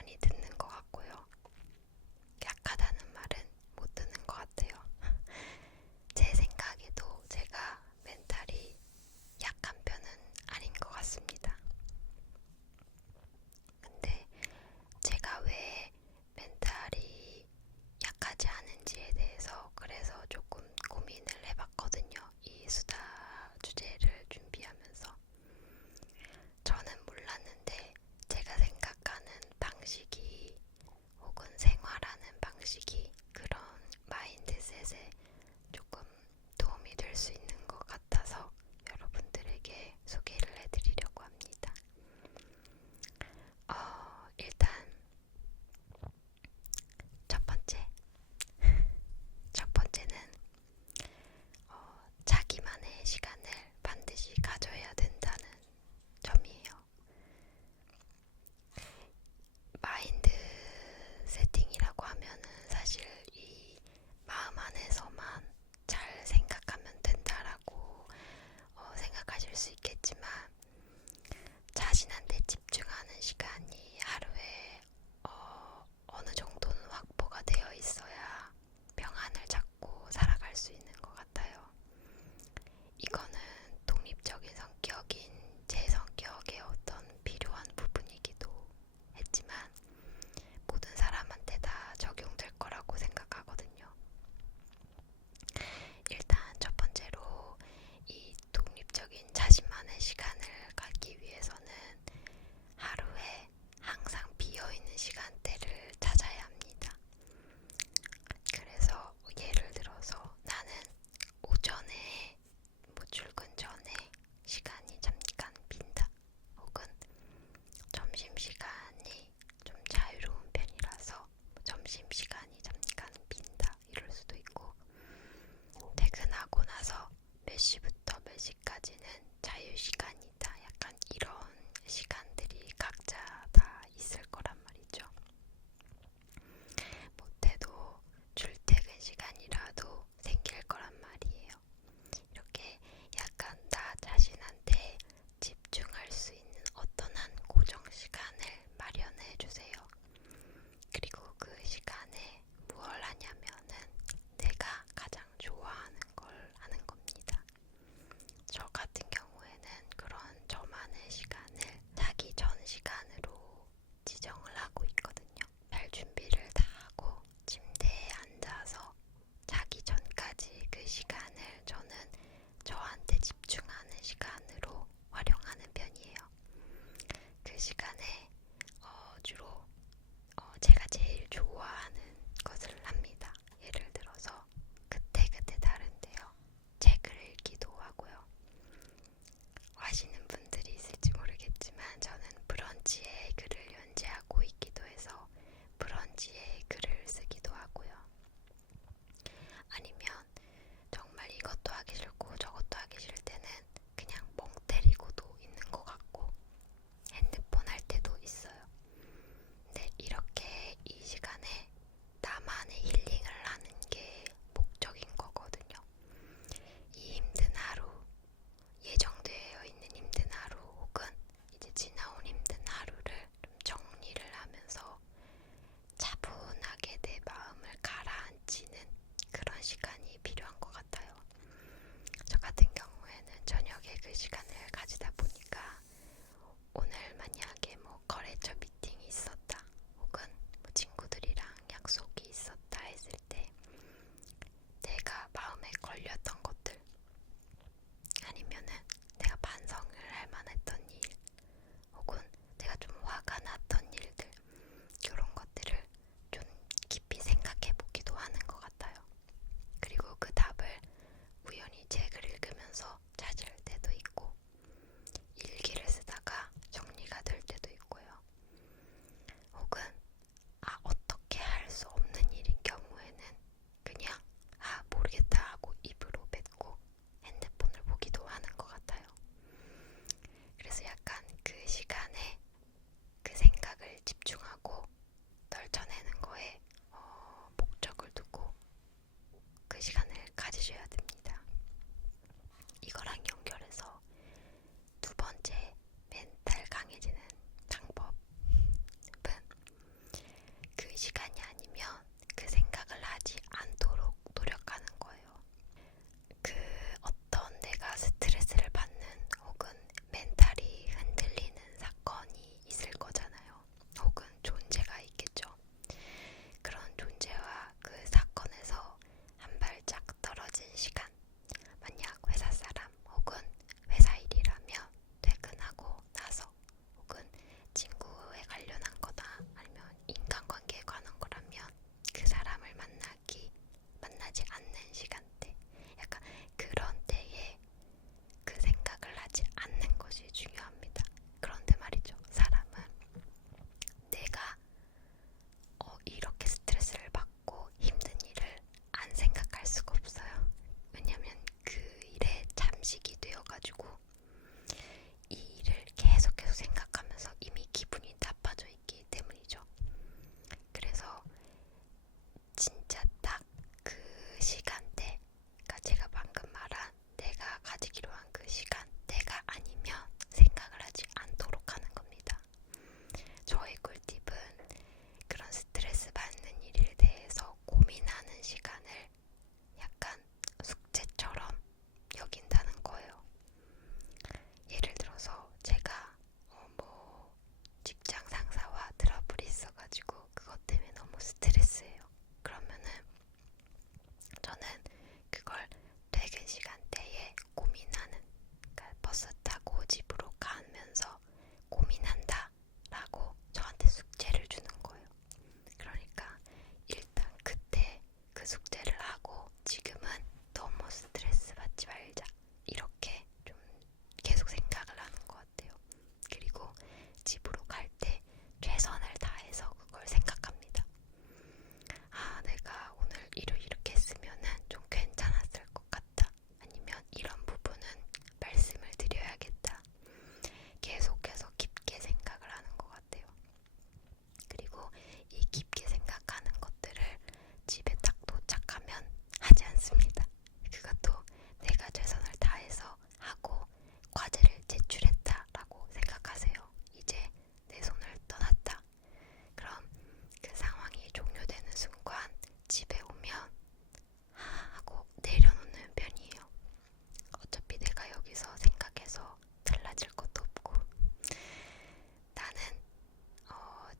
많이 듣는 것 같고요. 약하다는 말은 못 듣는 것 같아요. 제 생각에도 제가 멘탈이 약한 편은 아닌 것 같습니다. 근데 제가 왜 멘탈이 약하지 않은지에 대해서 그래서 조금 고민을 해봤거든요. 이 수다 주제를 준비하면서. 저는 몰랐는데 제가 생각하는 방식이 혹은 생활하는 방식이 그런 마인드셋에 조금 도움이 될 수 있는 것 같아서 여러분들에게 소개를 해드리려고 합니다. 일단 첫 번째, 첫 번째는 자기만의 시간을 반드시 가져야 된다는 점이에요. 마인드 세팅이라고 하면은 사실 이 마음 안에서만 잘 생각하면 된다라고 생각하실 수 있겠지만 자신한테 집중하는 시간이 하루에 어느 정도는 확보가 되어 있어야 평안을 찾고 살아갈 수 있는 것 같아요. 이거는 독립적인 성격인 제 성격의 어떤 필요한 부분이기도 했지만 모든 사람한테 다 적용될 거라고 생각하거든요. 일단 첫 번째로 이 독립적인 자신만의 시간을 갖기 위해서는 하루에 항상 비어있는 시간대를 찾아야 합니다. 그래서 예를 들어서 나는 오전에 출근 전에 시간이 잠깐 빈다. 혹은 점심시간이 좀 자유로운 편이라서 점심시간이 잠깐 빈다. 이럴 수도 있고 퇴근하고 나서 몇 시부터 몇 시까지는 자유시간이다. 약간 이런 시간들이 각자 다 있을 거란 말이죠. 못해도 출퇴근 시간이라도 생길 거란 말이에요. 이렇게 약간 나 자신한테 집중할 수 있는 어떤 한 고정 시간을 마련해 주세요. 그리고 그 시간에 무얼 하냐면은 내가 가장 좋아하는 걸 하는 겁니다. 저 같은 경우에는 그런 저만의 시간을 자기 전 시간으로 지정을 하고 있거든요. 잘 준비를 다 하고 침대에 앉아서 자기 전까지 그 시간을 저는 저한테 집중하는 시간으로 활용하는 편이에요. 그 시간에 주로 제가 제일 좋아하는 것을 합니다. 예를 들어서 그때그때 다른데요. 책을 읽기도 하고요. 아시는 분들이 있을지 모르겠지만 저는 브런치에 글을 연재하고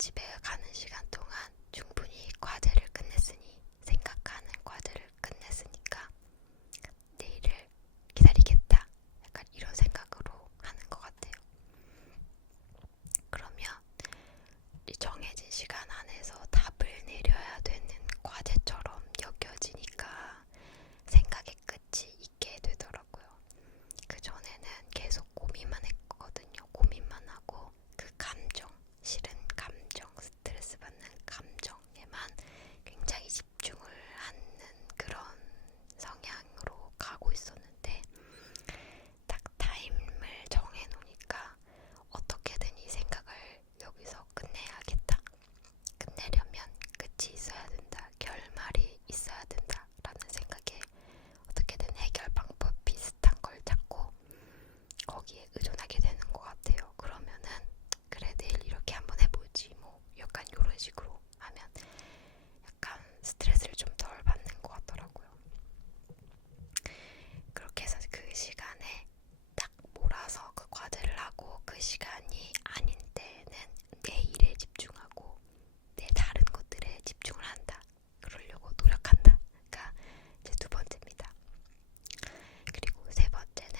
집에 가는 시간 동안 충분히 과제를 끝냈으니, 생각하는 과제를 끝냈으니까 내일을 기다리겠다. 약간 이런 생각으로 하는 것 같아요. 그러면 이 정해진 시간 안에서 답을 내려야 되는 과제처럼 여겨지니까 생각의 끝이 있게 되더라고요. 그전에는 계속 고민만 했거든요. 고민만 하고 그 감정, 싫은 감정, 스트레스 받는 감정에만 굉장히 집중을 하는 그런 성향으로 가고 있었는데, 딱 타임을 정해놓으니까 어떻게든 이 생각을 여기서 끝내야겠다. 끝내려면 끝이 있어야 된다. 결말이 있어야 된다. 라는 생각에 어떻게든 해결 방법 비슷한 걸 찾고 거기에 의존하게 되는 것 같아요. 그러면은 그래 내일 이렇게 한번 해보지 뭐 약간 이런 식으로 하면 약간 스트레스를 좀 덜 받는 것 같더라고요. 그렇게 해서 그 시간에 딱 몰아서 그 과제를 하고, 그 시간이 아닌 때는 내 일에 집중하고 내 다른 것들에 집중을 한다. 그러려고 노력한다. 가 이제 두 번째입니다. 그리고 세 번째는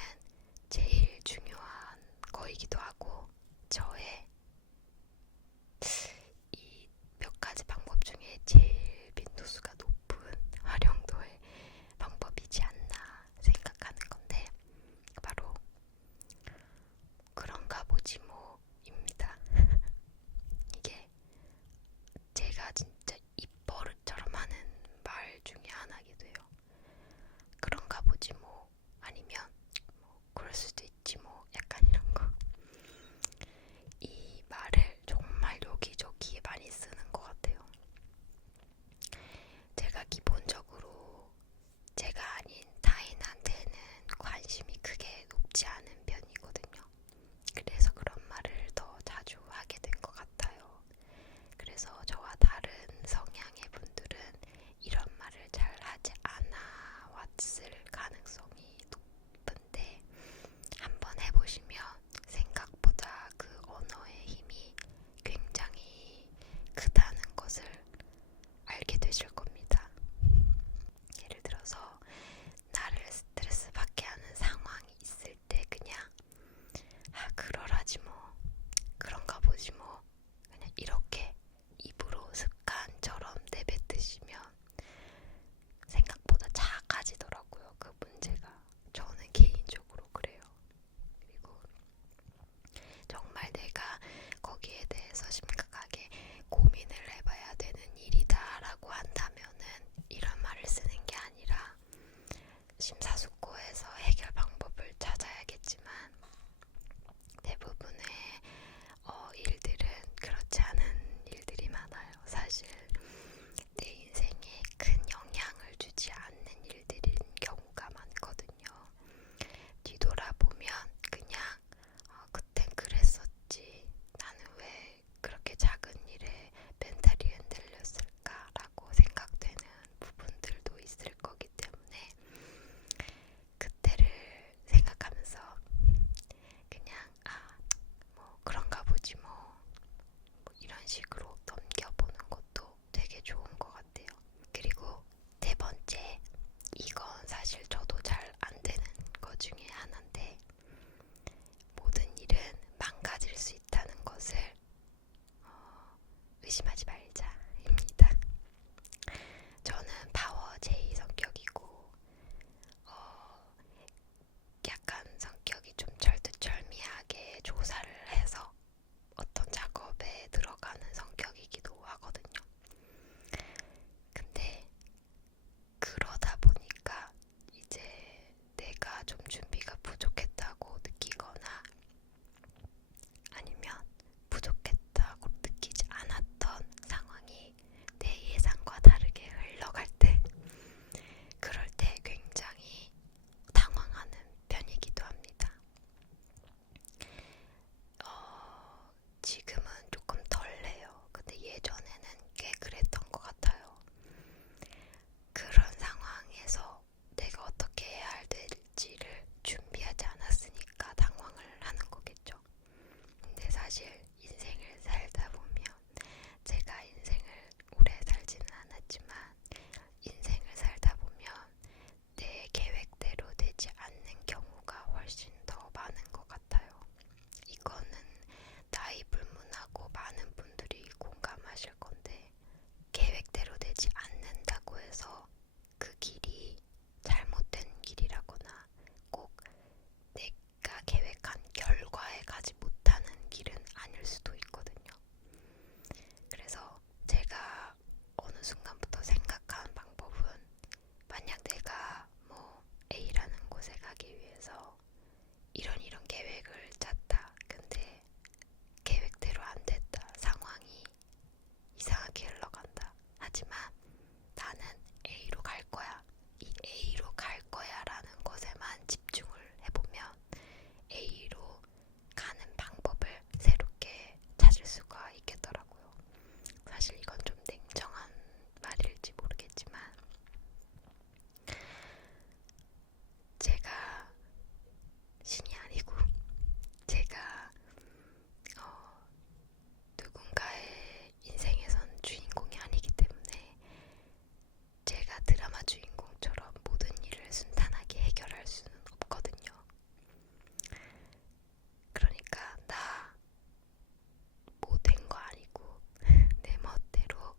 제일 중요한 거이기도 하고, 저의 이 몇 가지 방법 중에 제일 빈도수가 높은 활용도의 방법이지 않나 생각하는 건데, 바로 그런가 보지 뭐입니다. 이게 제가 진짜 입버릇처럼 하는 말 중에 하나이기도 해요. 그런가 보지 뭐, 아니면 뭐 그럴 수도 있지 뭐, 약간 이런 거. 이 말을 정말 여기저기에 많이 쓰는 것 같아요. 제가 기본적으로 제가 아닌 타인한테는 관심이 크게 높지 않은 편이거든요. 그래서 그런 말을 더 자주 하게 된 것 같아요. 그래서 저와 다른 성향의 분들은 이런 말을 잘 하지 않아 왔을 가능성이 높은데, 한번 해보시면 생각보다 그 언어의 힘이 굉장히 크다는 것을 알게 되실 겁니다. 예를 들어서 나를 스트레스 받게 하는 상황이 있을 때 그냥 그러라지 뭐, 그런가 보지 뭐, 그냥 이렇게 입으로 습관처럼 내뱉으시면 생각보다 작아지더라고요. 그 문제가. 저는 개인적으로 그래요. 그리고 정말 내가 거기에 대해서 심각하게 고민을 해봐야 되는 일이다 라고 한다면은 이런 말을 쓰는 게 아니라 심사숙고해서 해결 방법을 찾아야겠지만, 대부분의 일들은 그렇지 않은 일들이 많아요. 사실 내 인생에 큰 영향을 주지 않는 일들인 경우가 많거든요. 뒤돌아보면 그냥 그땐 그랬었지, 나는 왜 그렇게 작은 일에 멘탈이 흔들렸을까라고 생각되는 부분들도 있을 거기 때문에, 그때를 생각하면서 그냥 뭐 그런가 보지 뭐 이런 식으로 넘겨보는 것도 되게 좋은 것 같아요. 그리고 네 번째, 이건 사실 저도 잘 안 되는 것 중에 하나인데, 모든 일은 망가질 수 있다는 것을 의심하지 말자입니다. 저는 파워 J 성격이고 약간 성격이 좀 절두절미하게 조사를 해서 어떤 작업에 들어가는 성격이기도 하거든요. 근데 그러다 보니까 이제 내가 좀 준비가 부족했다고 느끼거나 아니면 부족했다고 느끼지 않았던 사실 이건 좀 냉정한 말일지 모르겠지만 제가 신이 아니고 제가 누군가의 인생에선 주인공이 아니기 때문에 제가 드라마 주인공처럼 모든 일을 순탄하게 해결할 수는 없거든요. 그러니까 나 뭐 된 거 아니고 내 멋대로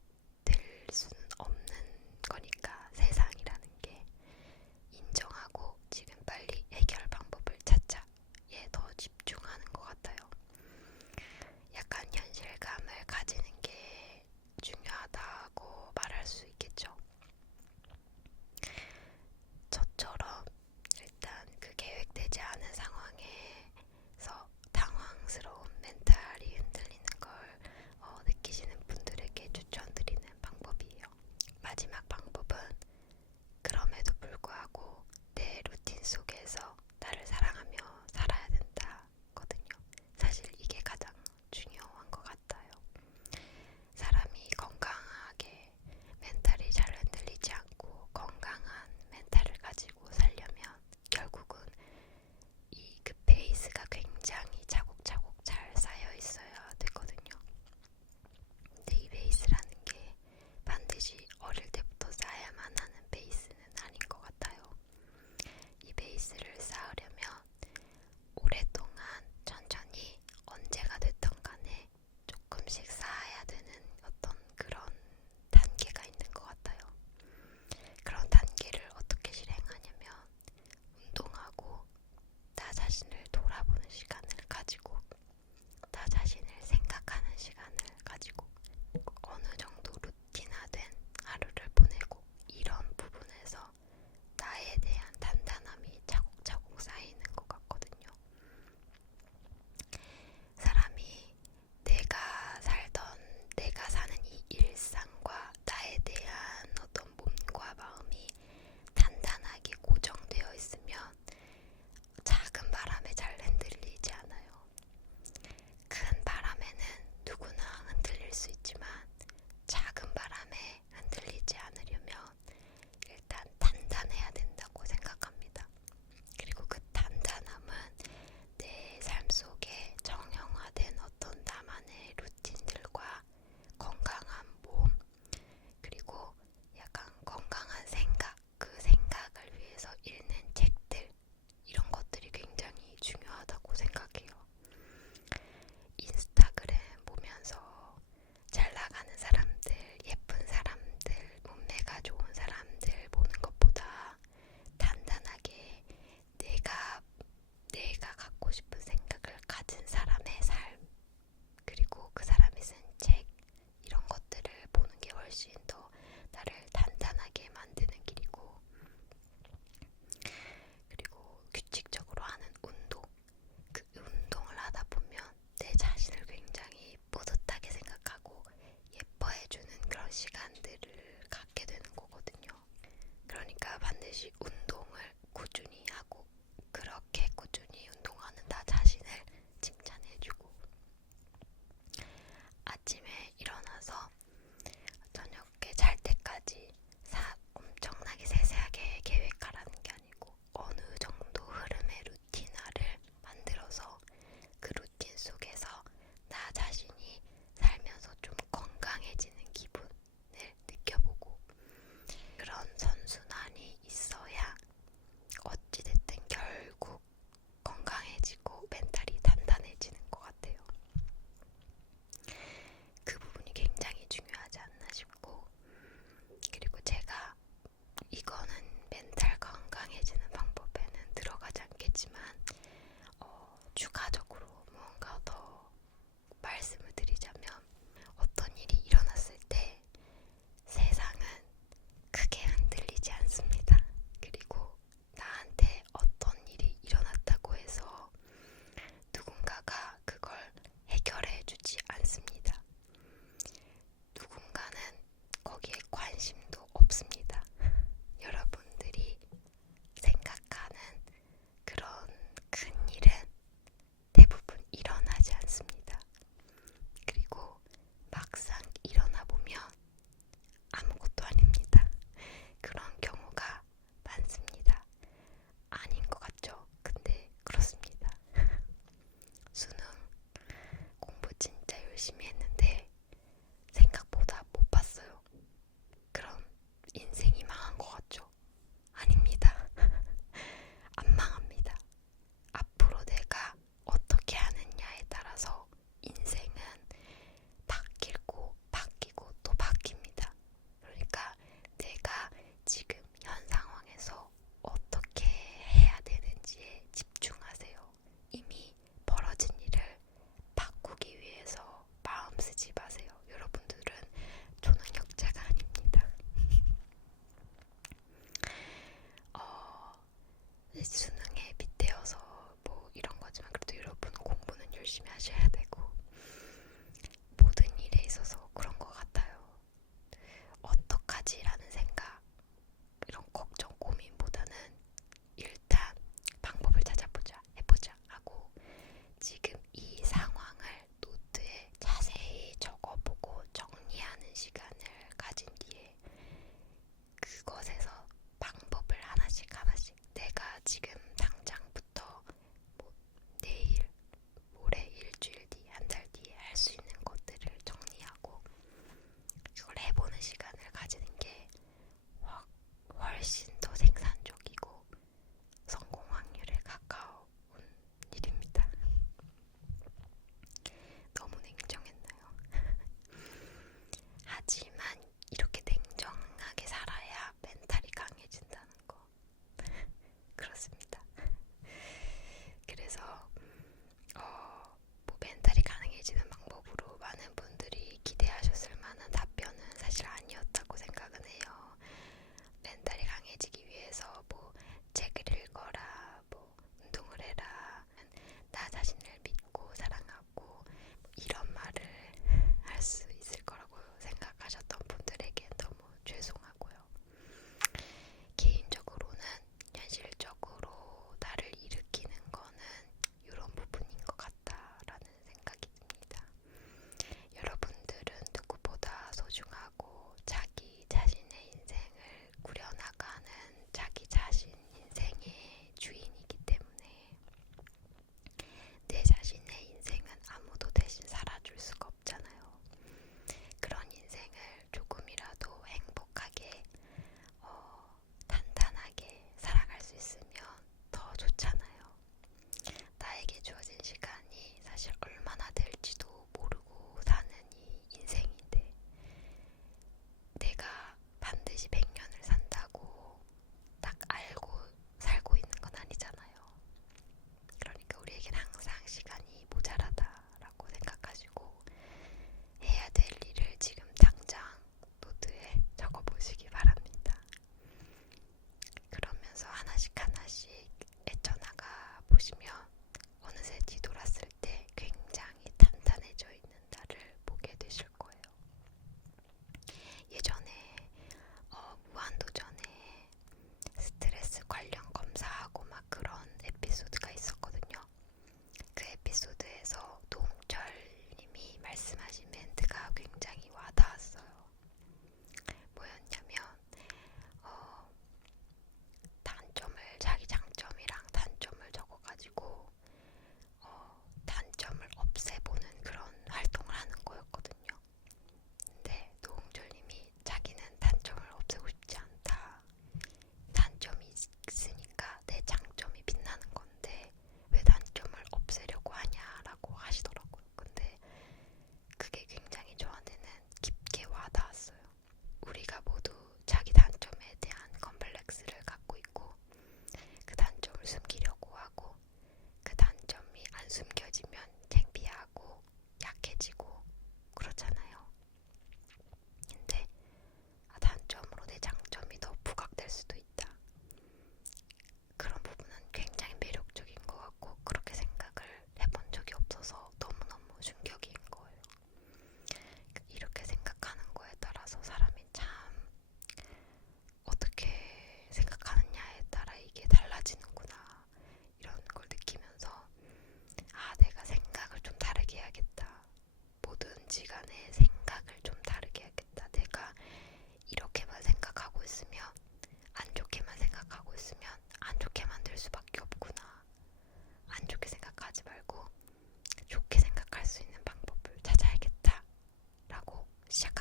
시작합니다.